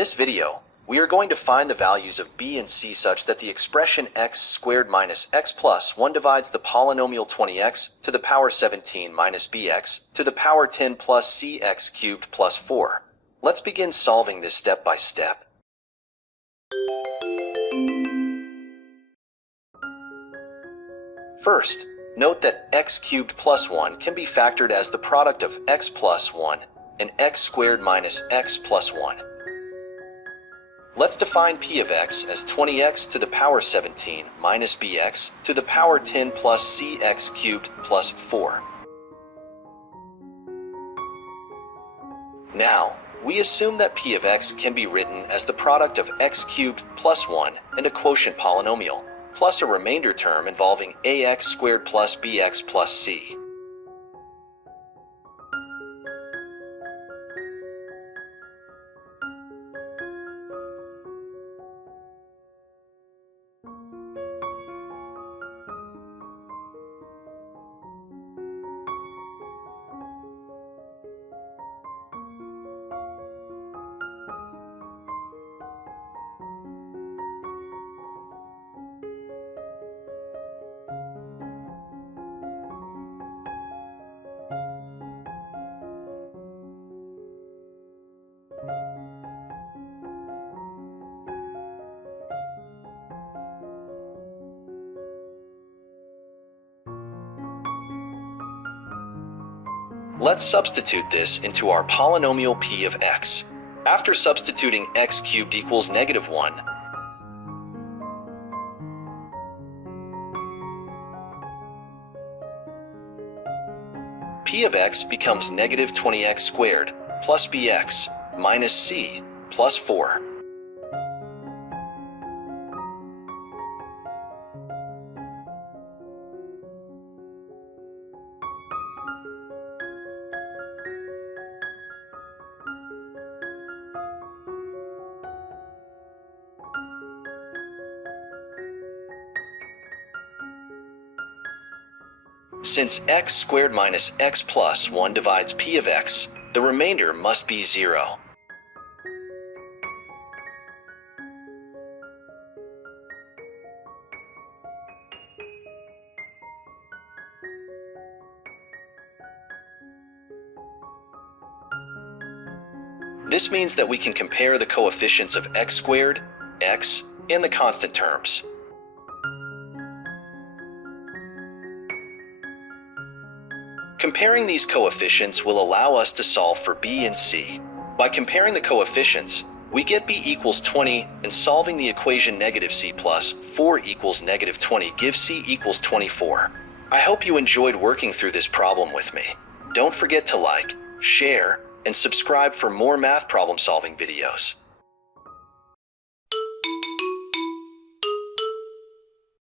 this video, we are going to find the values of b and c such that the expression x squared minus x plus 1 divides the polynomial 20x to the power 17 minus bx to the power 10 plus cx cubed plus 4. Let's begin solving this step by step. First, note that x cubed plus 1 can be factored as the product of x plus 1 and x squared minus x plus 1. Let's define p of x as 20x to the power 17 minus bx to the power 10 plus cx cubed plus 4. Now, we assume that p of x can be written as the product of x cubed plus 1 and a quotient polynomial, plus a remainder term involving ax squared plus bx plus c. Let's substitute this into our polynomial p of x. After substituting x cubed equals negative 1, p of x becomes negative 20x squared plus bx minus c plus 4. Since x squared minus x plus 1 divides p of x, the remainder must be 0. This means that we can compare the coefficients of x squared, x, and the constant terms. Comparing these coefficients will allow us to solve for b and c. By comparing the coefficients, we get b equals 20, and solving the equation negative c plus 4 equals negative 20 gives c equals 24. I hope you enjoyed working through this problem with me. Don't forget to like, share, and subscribe for more math problem solving videos.